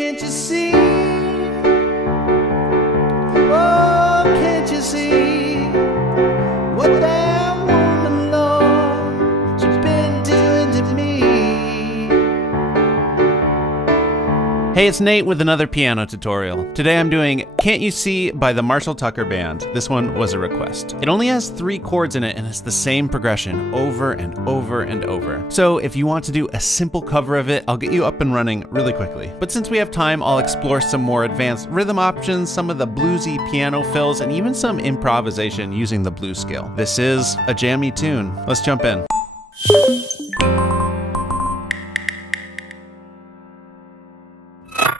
Can't you see? Oh, can't you see what that woman, Lord, she's been doing to me? Hey, it's Nate with another piano tutorial. Today I'm doing Can't You See by the Marshall Tucker Band. This one was a request. It only has 3 chords in it and it's the same progression over and over and over. So if you want to do a simple cover of it, I'll get you up and running really quickly. But since we have time, I'll explore some more advanced rhythm options, some of the bluesy piano fills, and even some improvisation using the blues scale. This is a jammy tune. Let's jump in.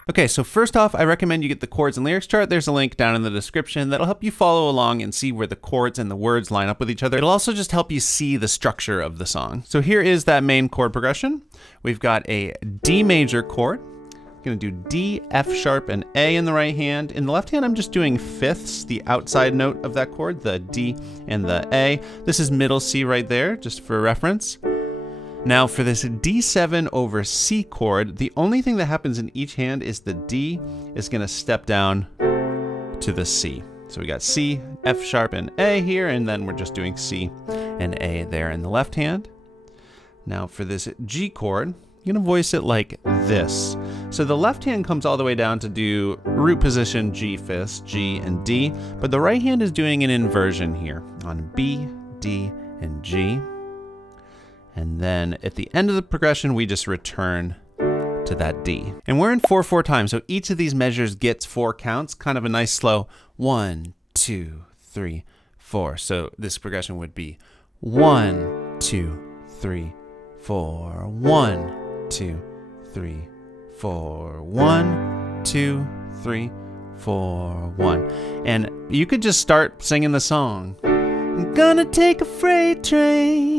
Okay, so first off, I recommend you get the chords and lyrics chart. There's a link down in the description that'll help you follow along and see where the chords and the words line up with each other. It'll also just help you see the structure of the song. So here is that main chord progression. We've got a D major chord. I'm gonna do D, F sharp, and A in the right hand. In the left hand, I'm just doing fifths, the outside note of that chord, the D and the A. This is middle C right there, just for reference. Now for this D7 over C chord, the only thing that happens in each hand is the D is gonna step down to the C. So we got C, F sharp, and A here, and then we're just doing C and A there in the left hand. Now for this G chord, I'm gonna voice it like this. So the left hand comes all the way down to do root position G fifths, G and D, but the right hand is doing an inversion here on B, D, and G. And then at the end of the progression, we just return to that D. And we're in 4/4 time, so each of these measures gets 4 counts, kind of a nice slow 1, 2, 3, 4. So this progression would be 1, 2, 3, 4, 1, 2, 3, 4, 1, 2, 3, 4, 1. And you could just start singing the song. I'm gonna take a freight train.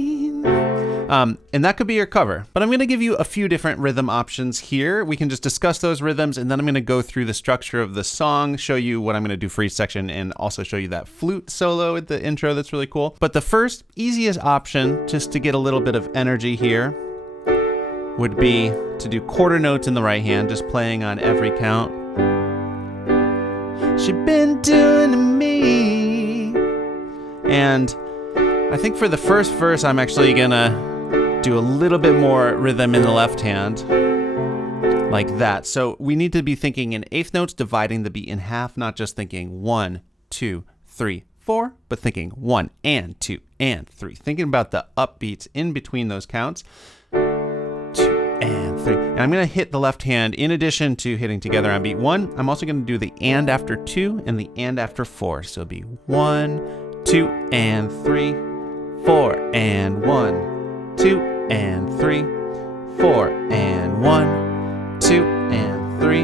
And that could be your cover, but I'm gonna give you a few different rhythm options here. We can just discuss those rhythms, and then I'm gonna go through the structure of the song, show you what I'm gonna do for each section, and also show you that flute solo at the intro that's really cool. But the first easiest option, just to get a little bit of energy here, would be to do quarter notes in the right hand, just playing on every count. She been doing to me. And I think for the first verse, I'm actually gonna do a little bit more rhythm in the left hand, like that. So we need to be thinking in eighth notes, dividing the beat in half, not just thinking 1, 2, 3, 4, but thinking 1 and 2 and 3. Thinking about the upbeats in between those counts. 2 and 3. And I'm gonna hit the left hand in addition to hitting together on beat 1. I'm also gonna do the and after 2 and the and after 4. So it'll be 1, 2 and 3, 4 and 1, 2 and 3, 4 and 1, 2 and 3,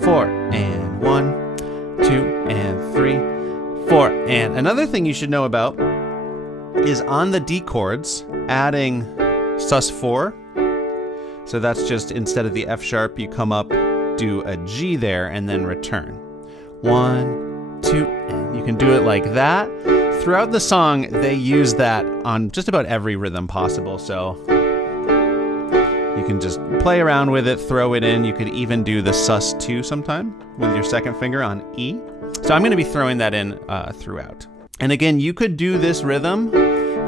4 and 1, 2 and 3, 4. And another thing you should know about is on the D chords, adding sus4. So that's just instead of the F sharp, you come up, do a G there, and then return. 1, 2, and you can do it like that. Throughout the song, they use that on just about every rhythm possible, so you can just play around with it, throw it in. You could even do the sus2 sometime with your second finger on E. So I'm gonna be throwing that in throughout. And again, you could do this rhythm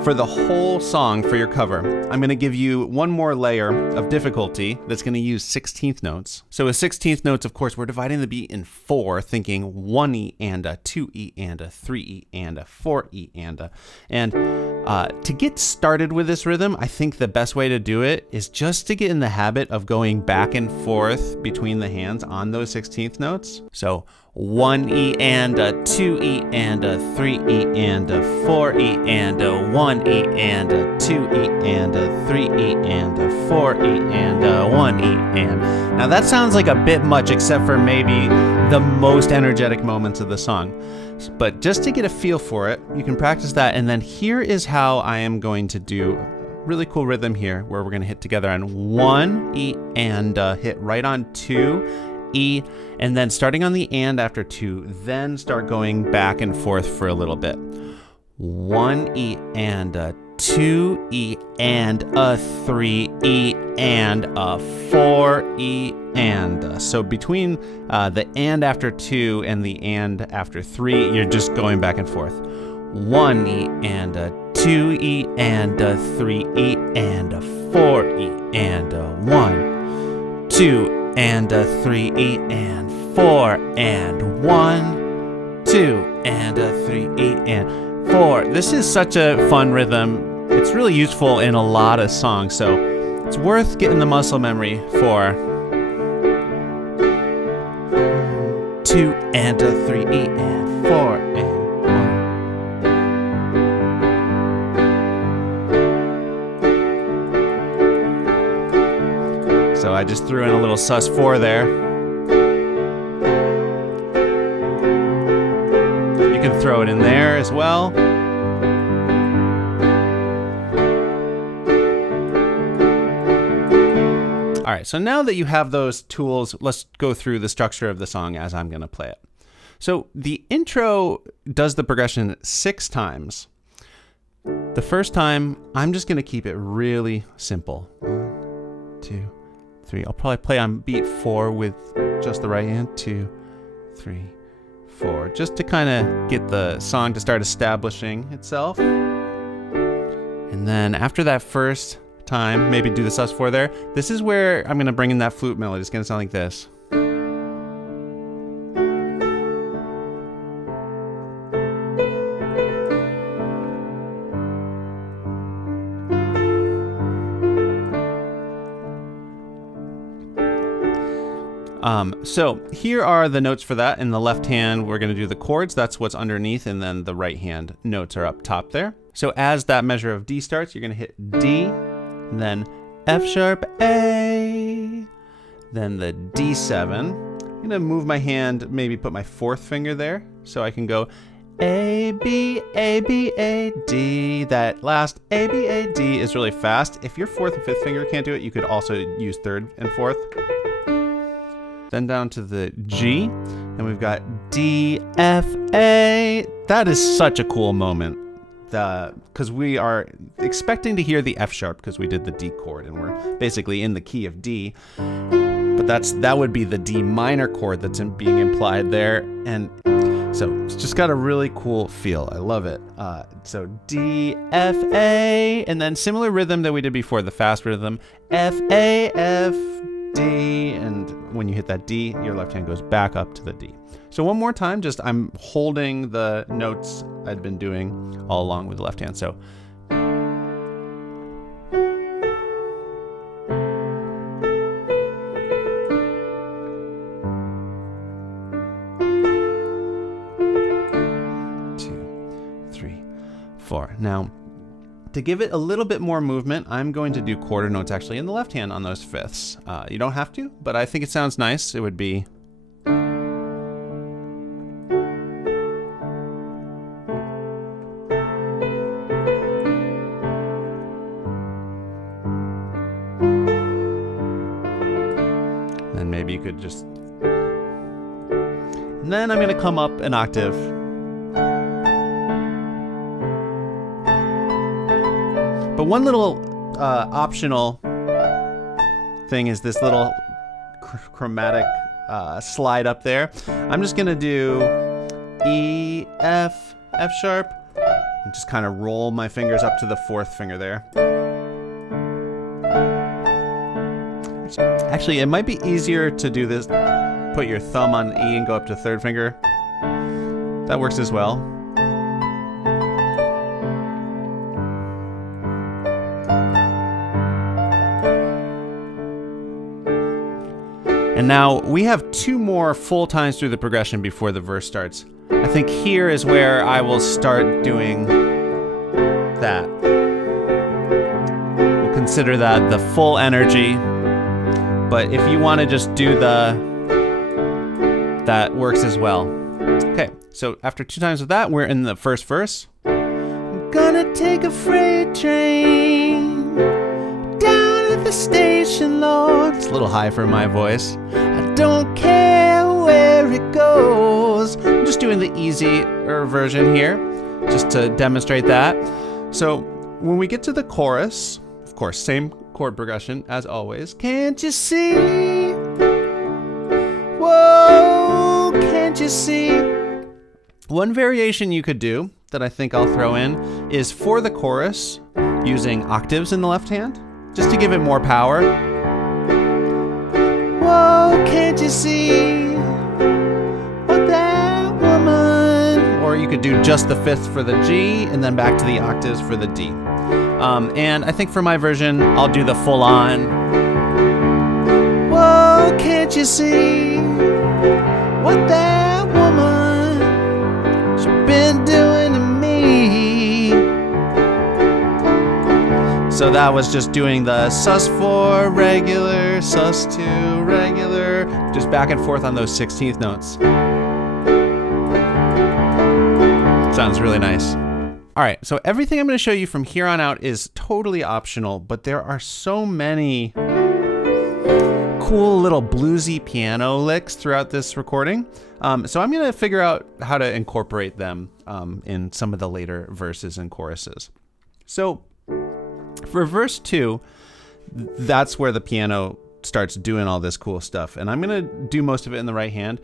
for the whole song for your cover. I'm gonna give you one more layer of difficulty that's gonna use 16th notes. So with 16th notes, of course, we're dividing the beat in 4, thinking 1 E and a, 2 E and a, 3 E and a, 4 E and a. And to get started with this rhythm, I think the best way to do it is just to get in the habit of going back and forth between the hands on those 16th notes. So 1 E and a, 2 E and a, 3 E and a, 4 E and a, 1 E and a, 2 E and a, 3 E and a, 4 E and a, 1 E and. Now that sounds like a bit much, except for maybe the most energetic moments of the song. But just to get a feel for it, you can practice that, and then here is how I am going to do a really cool rhythm here, where we're gonna hit together on 1 E and hit right on 2 E, and then starting on the and after 2, then start going back and forth for a little bit. 1 E and a, 2 E and a 3 E and a 4 E and a. So between the and after 2 and the and after 3, you're just going back and forth. 1 E and a 2 E and a 3 E and a 4 E and a 1, 2 and a 3 E and 4 and 1, 2 and a 3 E and 4. This is such a fun rhythm. It's really useful in a lot of songs, so it's worth getting the muscle memory for 2 and a 3 E and 4 and 1. So I just threw in a little sus4 there. You can throw it in there as well. All right, so now that you have those tools, let's go through the structure of the song as I'm going to play it. So the intro does the progression 6 times. The first time, I'm just going to keep it really simple. 1, 2, 3. I'll probably play on beat 4 with just the right hand. 2, 3, 4. Just to kind of get the song to start establishing itself. And then after that first time, maybe do the sus4 there. This is where I'm going to bring in that flute melody. It's going to sound like this. So here are the notes for that. In the left hand, we're going to do the chords. That's what's underneath, and then the right hand notes are up top there. So as that measure of D starts, you're going to hit D, then F sharp A, then the D7. I'm going to move my hand, maybe put my 4th finger there, so I can go A, B, A, B, A, D. That last A, B, A, D is really fast. If your 4th and 5th finger can't do it, you could also use 3rd and 4th. Then down to the G, and we've got D, F, A. That is such a cool moment. Because we are expecting to hear the F sharp because we did the D chord and we're basically in the key of D. But that would be the D minor chord that's being implied there. And so it's just got a really cool feel. I love it. So D, F, A, and then similar rhythm that we did before, the fast rhythm. F, A, F, D, and when you hit that D, your left hand goes back up to the D. So one more time, just I'm holding the notes I'd been doing all along with the left hand. So two, three, four. Now, to give it a little bit more movement, I'm going to do quarter notes actually in the left hand on those fifths. You don't have to, but I think it sounds nice. It would be maybe you could just, and then I'm going to come up an octave. But one little optional thing is this little chromatic slide up there. I'm just going to do E, F, F sharp, and just kind of roll my fingers up to the 4th finger there. Actually, it might be easier to do this, put your thumb on E and go up to 3rd finger. That works as well. And now we have 2 more full times through the progression before the verse starts. I think here is where I will start doing that. We'll consider that the full energy. But if you want to just do that works as well. Okay, so after 2 times of that, we're in the first verse. I'm gonna take a freight train down at the station, Lord. It's a little high for my voice. I don't care where it goes. I'm just doing the easier version here, just to demonstrate that. So when we get to the chorus, of course, same chord progression as always. Can't you see? Whoa, can't you see? One variation you could do that I think I'll throw in is for the chorus using octaves in the left hand, just to give it more power. Whoa, can't you see what that woman? Or you could do just the fifth for the G and then back to the octaves for the D. And I think for my version, I'll do the full on. Whoa, can't you see what that woman she's been doing to me? So that was just doing the sus4 regular, sus2 regular, just back and forth on those 16th notes. Sounds really nice. All right, so everything I'm going to show you from here on out is totally optional, but there are so many cool little bluesy piano licks throughout this recording. So I'm going to figure out how to incorporate them in some of the later verses and choruses. So for verse 2, that's where the piano starts doing all this cool stuff. And I'm going to do most of it in the right hand.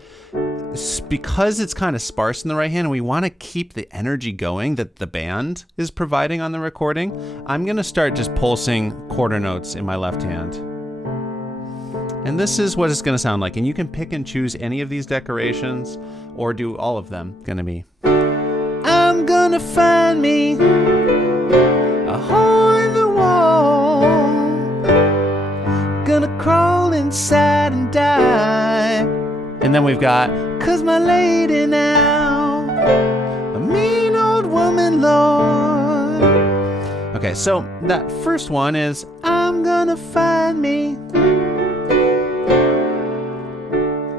Because it's kind of sparse in the right hand and we want to keep the energy going that the band is providing on the recording, I'm going to start just pulsing quarter notes in my left hand. And this is what it's going to sound like. And you can pick and choose any of these decorations or do all of them. Going to be, I'm gonna find me a hole in the wall, gonna crawl inside and die. And then we've got, 'cause my lady now, a mean old woman, Lord. Okay, so that first one is, I'm gonna find me.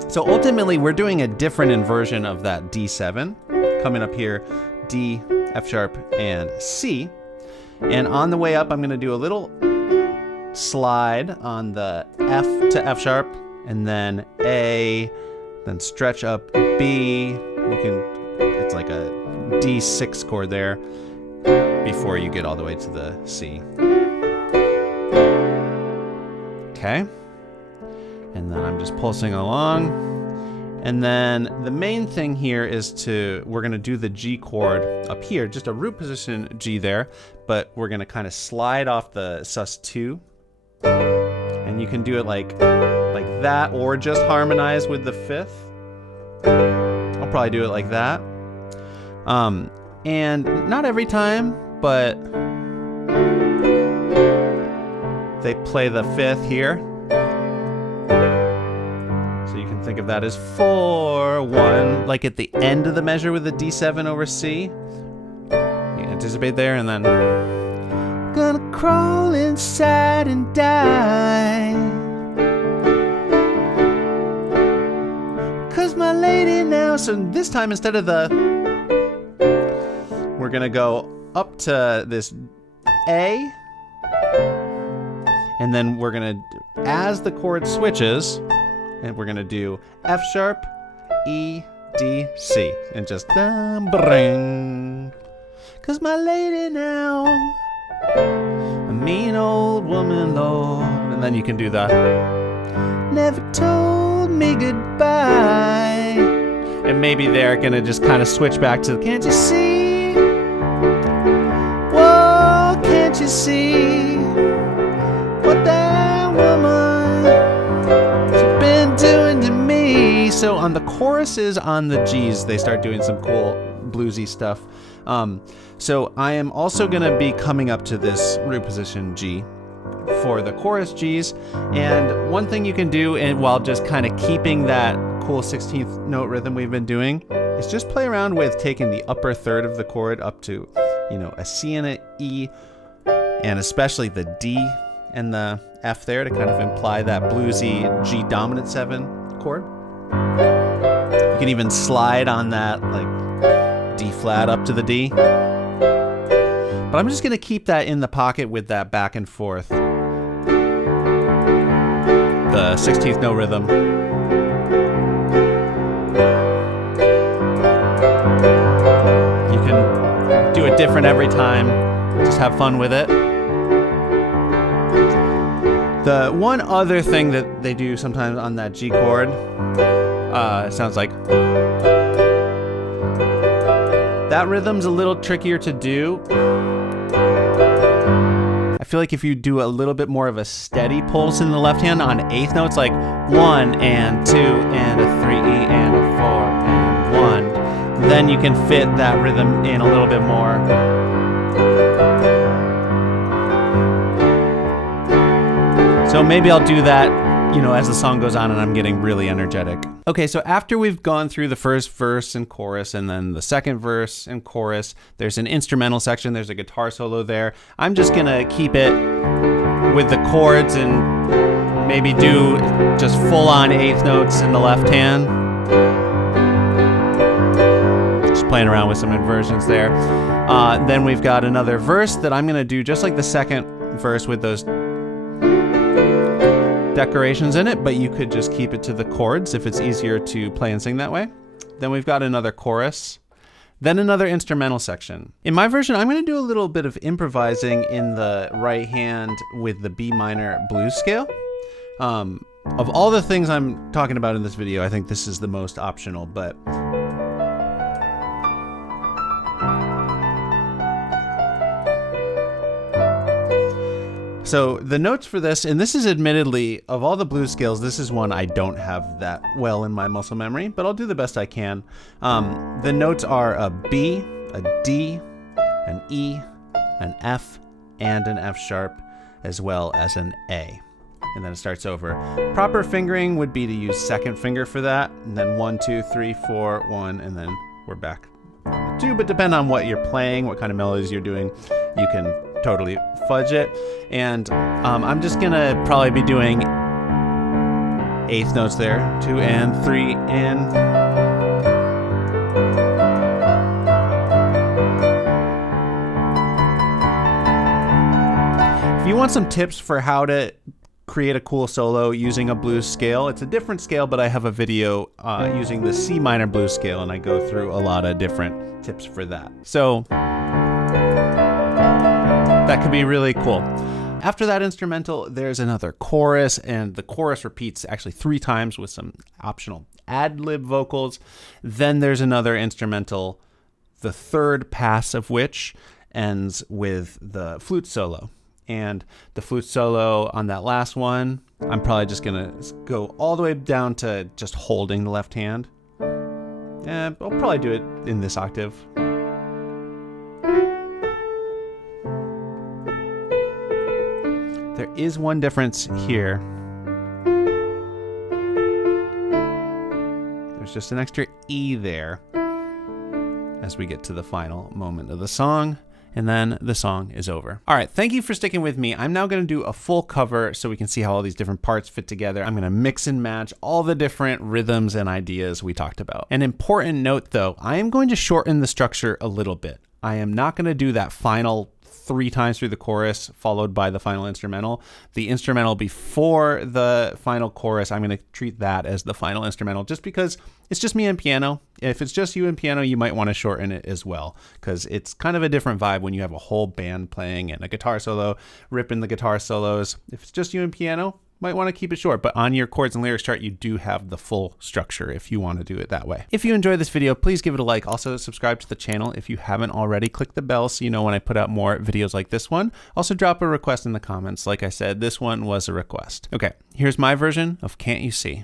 So ultimately, we're doing a different inversion of that D7, coming up here, D, F sharp, and C. And on the way up, I'm gonna do a little slide on the F to F sharp, and then A, then stretch up B. You can, it's like a D6 chord there before you get all the way to the C. Okay. And then I'm just pulsing along. And then the main thing here is we're gonna do the G chord up here, just a root position G there, but we're gonna kind of slide off the sus2. And you can do it like that, or just harmonize with the fifth. I'll probably do it like that. And not every time, but they play the fifth here. So you can think of that as 4-1, like at the end of the measure with the D7 over C. You anticipate there, and then gonna crawl inside and die, 'cause my lady now. So this time, instead of we're gonna go up to this A, and then we're gonna, as the chord switches, and we're gonna do F sharp, E, D, C, and just bring, 'cause my lady now, a mean old woman, Lord. And then you can do the never told me goodbye. And maybe they're gonna just kind of switch back to, can't you see? Whoa, can't you see what that woman has been doing to me? So on the choruses on the G's, they start doing some cool bluesy stuff. So I am also gonna be coming up to this root position G for the chorus G's. And one thing you can do, and while just kind of keeping that cool 16th note rhythm we've been doing, is just play around with taking the upper third of the chord up to, you know, a C and a E, and especially the D and the F there to kind of imply that bluesy G dominant 7 chord. You can even slide on that like D flat up to the D. But I'm just gonna keep that in the pocket with that back and forth, the 16th note rhythm. You can do it different every time, Just have fun with it. The one other thing that they do sometimes on that G chord sounds like that rhythm's a little trickier to do. I feel like if you do a little bit more of a steady pulse in the left hand on eighth notes, like 1 and 2 and a 3 and a 4 and 1, then you can fit that rhythm in a little bit more. So maybe I'll do that, you know, as the song goes on and I'm getting really energetic. Okay, so after we've gone through the first verse and chorus and then the second verse and chorus, there's an instrumental section, there's a guitar solo there. I'm just gonna keep it with the chords and maybe do just full-on eighth notes in the left hand. Just playing around with some inversions there. Then we've got another verse that I'm gonna do just like the second verse with those decorations in it, but you could just keep it to the chords if it's easier to play and sing that way. Then we've got another chorus, then another instrumental section. In my version, I'm going to do a little bit of improvising in the right hand with the B minor blues scale. Of all the things I'm talking about in this video, I think this is the most optional, but so the notes for this, and this is admittedly, of all the blues scales, this is one I don't have that well in my muscle memory, but I'll do the best I can. The notes are a B, a D, an E, an F, and an F sharp, as well as an A. And then it starts over. Proper fingering would be to use second finger for that, and then 1, 2, 3, 4, 1, and then we're back to 2, but depend on what you're playing, what kind of melodies you're doing, you can totally fudge it. And I'm just gonna probably be doing eighth notes there, 2 and 3 and if you want some tips for how to create a cool solo using a blues scale, it's a different scale, but I have a video using the C minor blues scale, and I go through a lot of different tips for that. So that could be really cool. After that instrumental, there's another chorus, and the chorus repeats actually 3 times with some optional ad-lib vocals. Then there's another instrumental, the third pass of which ends with the flute solo. And the flute solo on that last one, I'm probably just gonna go all the way down to just holding the left hand. I'll probably do it in this octave. There is one difference here. There's just an extra E there as we get to the final moment of the song, and then the song is over. All right, thank you for sticking with me. I'm now gonna do a full cover so we can see how all these different parts fit together. I'm gonna mix and match all the different rhythms and ideas we talked about. An important note though, I am going to shorten the structure a little bit. I am not gonna do that final 3 times through the chorus followed by the final instrumental. The instrumental before the final chorus, I'm going to treat that as the final instrumental just because it's just me and piano. If it's just you and piano, you might want to shorten it as well because it's kind of a different vibe when you have a whole band playing and a guitar solo, ripping the guitar solos. If it's just you and piano, might want to keep it short, but on your chords and lyrics chart, you do have the full structure if you want to do it that way. If you enjoyed this video, please give it a like. Also subscribe to the channel if you haven't already. Click the bell so you know when I put out more videos like this one. Also drop a request in the comments. Like I said, this one was a request. Okay, here's my version of Can't You See?